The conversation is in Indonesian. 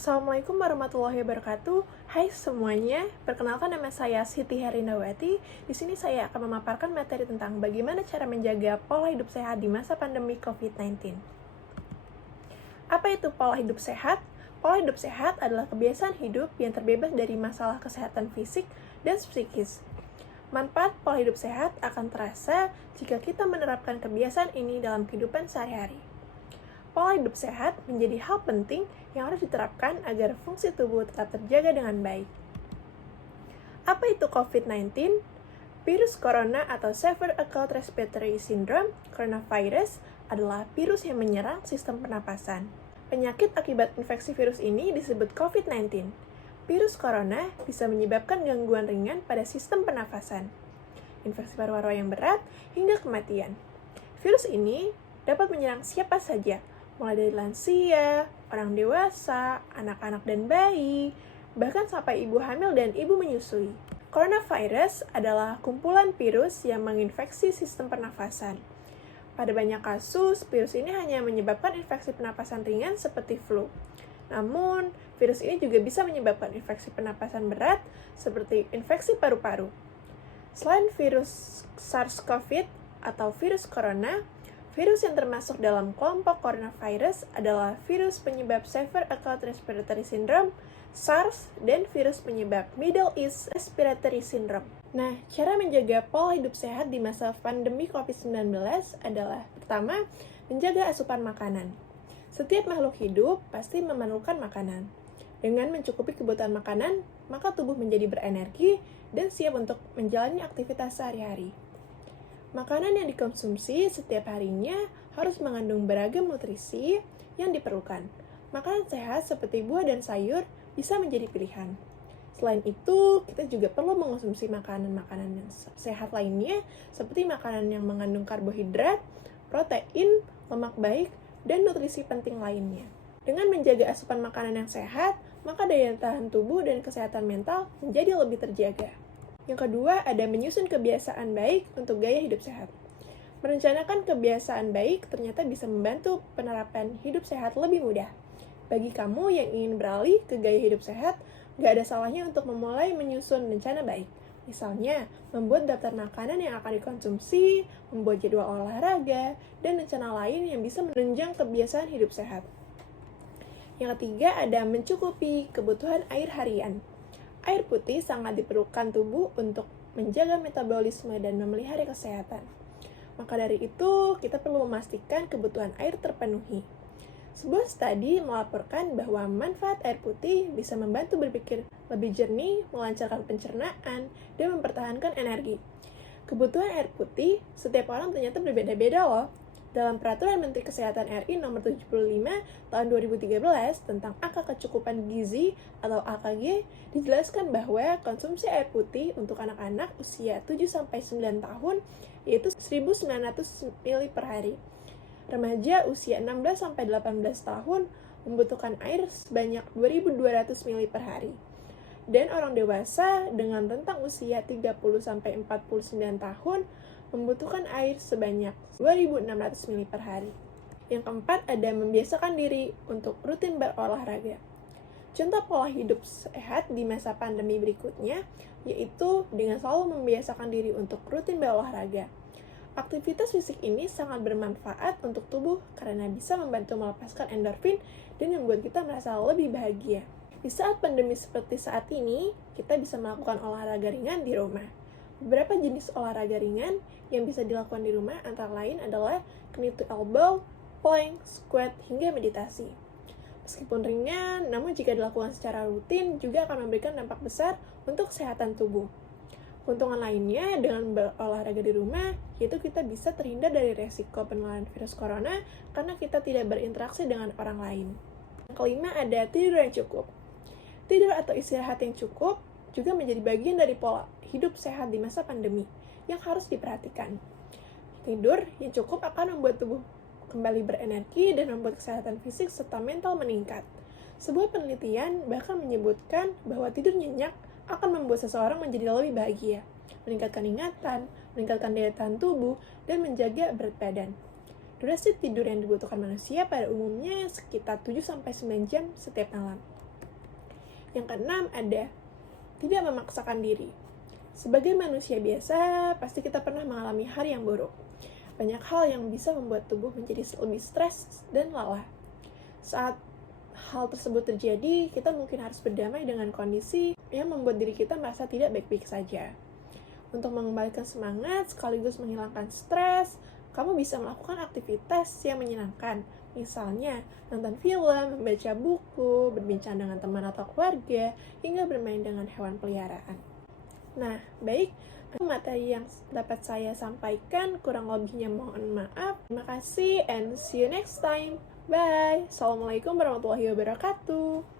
Assalamualaikum warahmatullahi wabarakatuh. Hai semuanya, perkenalkan nama saya Siti Herindawati. Di sini saya akan memaparkan materi tentang bagaimana cara menjaga pola hidup sehat di masa pandemi COVID-19. Apa itu pola hidup sehat? Pola hidup sehat adalah kebiasaan hidup yang terbebas dari masalah kesehatan fisik dan psikis. Manfaat pola hidup sehat akan terasa jika kita menerapkan kebiasaan ini dalam kehidupan sehari-hari. Pola hidup sehat menjadi hal penting yang harus diterapkan agar fungsi tubuh tetap terjaga dengan baik. Apa itu COVID-19? Virus corona atau Severe Acute Respiratory Syndrome, coronavirus, adalah virus yang menyerang sistem pernapasan. Penyakit akibat infeksi virus ini disebut COVID-19. Virus corona bisa menyebabkan gangguan ringan pada sistem pernapasan, infeksi paru-paru yang berat, hingga kematian. Virus ini dapat menyerang siapa saja, mulai dari lansia, orang dewasa, anak-anak dan bayi, bahkan sampai ibu hamil dan ibu menyusui. Coronavirus adalah kumpulan virus yang menginfeksi sistem pernafasan. Pada banyak kasus, virus ini hanya menyebabkan infeksi pernapasan ringan seperti flu. Namun, virus ini juga bisa menyebabkan infeksi pernapasan berat seperti infeksi paru-paru. Selain virus SARS-CoV atau virus corona, virus yang termasuk dalam kelompok coronavirus adalah virus penyebab Severe Acute Respiratory Syndrome, SARS, dan virus penyebab Middle East Respiratory Syndrome. Nah, cara menjaga pola hidup sehat di masa pandemi COVID-19 adalah pertama, menjaga asupan makanan. Setiap makhluk hidup pasti memerlukan makanan. Dengan mencukupi kebutuhan makanan, maka tubuh menjadi berenergi dan siap untuk menjalani aktivitas sehari-hari. Makanan yang dikonsumsi setiap harinya harus mengandung beragam nutrisi yang diperlukan. Makanan sehat seperti buah dan sayur bisa menjadi pilihan. Selain itu, kita juga perlu mengonsumsi makanan-makanan yang sehat lainnya, seperti makanan yang mengandung karbohidrat, protein, lemak baik, dan nutrisi penting lainnya. Dengan menjaga asupan makanan yang sehat, maka daya tahan tubuh dan kesehatan mental menjadi lebih terjaga. Yang kedua, ada menyusun kebiasaan baik untuk gaya hidup sehat. Merencanakan kebiasaan baik ternyata bisa membantu penerapan hidup sehat lebih mudah. Bagi kamu yang ingin beralih ke gaya hidup sehat, gak ada salahnya untuk memulai menyusun rencana baik. Misalnya, membuat daftar makanan yang akan dikonsumsi, membuat jadwal olahraga, dan rencana lain yang bisa menunjang kebiasaan hidup sehat. Yang ketiga, ada mencukupi kebutuhan air harian. Air putih sangat diperlukan tubuh untuk menjaga metabolisme dan memelihara kesehatan. Maka dari itu, kita perlu memastikan kebutuhan air terpenuhi. Sebuah studi melaporkan bahwa manfaat air putih bisa membantu berpikir lebih jernih, melancarkan pencernaan, dan mempertahankan energi. Kebutuhan air putih setiap orang ternyata berbeda-beda loh. Dalam Peraturan Menteri Kesehatan RI Nomor 75 Tahun 2013 tentang Angka Kecukupan Gizi atau AKG, dijelaskan bahwa konsumsi air putih untuk anak-anak usia 7-9 tahun yaitu 1.900 ml per hari. Remaja usia 16-18 tahun membutuhkan air sebanyak 2.200 ml per hari. Dan orang dewasa dengan rentang usia 30-49 tahun membutuhkan air sebanyak 2.600 ml per hari. Yang keempat, ada membiasakan diri untuk rutin berolahraga. Contoh pola hidup sehat di masa pandemi berikutnya, yaitu dengan selalu membiasakan diri untuk rutin berolahraga. Aktivitas fisik ini sangat bermanfaat untuk tubuh karena bisa membantu melepaskan endorfin dan membuat kita merasa lebih bahagia. Di saat pandemi seperti saat ini, kita bisa melakukan olahraga ringan di rumah. Beberapa jenis olahraga ringan yang bisa dilakukan di rumah antara lain adalah knee to elbow, plank, squat, hingga meditasi. Meskipun ringan, namun jika dilakukan secara rutin juga akan memberikan dampak besar untuk kesehatan tubuh. Keuntungan lainnya dengan berolahraga di rumah, yaitu kita bisa terhindar dari resiko penularan virus corona karena kita tidak berinteraksi dengan orang lain. Yang kelima, ada tidur yang cukup. Tidur atau istirahat yang cukup juga menjadi bagian dari pola hidup sehat di masa pandemi yang harus diperhatikan. Tidur yang cukup akan membuat tubuh kembali berenergi dan membuat kesehatan fisik serta mental meningkat. Sebuah penelitian bahkan menyebutkan bahwa tidur nyenyak akan membuat seseorang menjadi lebih bahagia, meningkatkan ingatan, meningkatkan daya tahan tubuh, dan menjaga berat badan. Durasi tidur yang dibutuhkan manusia pada umumnya sekitar 7-9 jam setiap malam. Yang keenam ada tidak memaksakan diri. Sebagai manusia biasa, pasti kita pernah mengalami hari yang buruk. Banyak hal yang bisa membuat tubuh menjadi lebih stres dan lelah. Saat hal tersebut terjadi, kita mungkin harus berdamai dengan kondisi yang membuat diri kita merasa tidak baik-baik saja. Untuk mengembalikan semangat sekaligus menghilangkan stres, kamu bisa melakukan aktivitas yang menyenangkan. Misalnya, nonton film, membaca buku, berbincang dengan teman atau keluarga, hingga bermain dengan hewan peliharaan. Nah, baik, materi yang dapat saya sampaikan, kurang lebihnya mohon maaf. Terima kasih and see you next time. Bye. Assalamualaikum warahmatullahi wabarakatuh.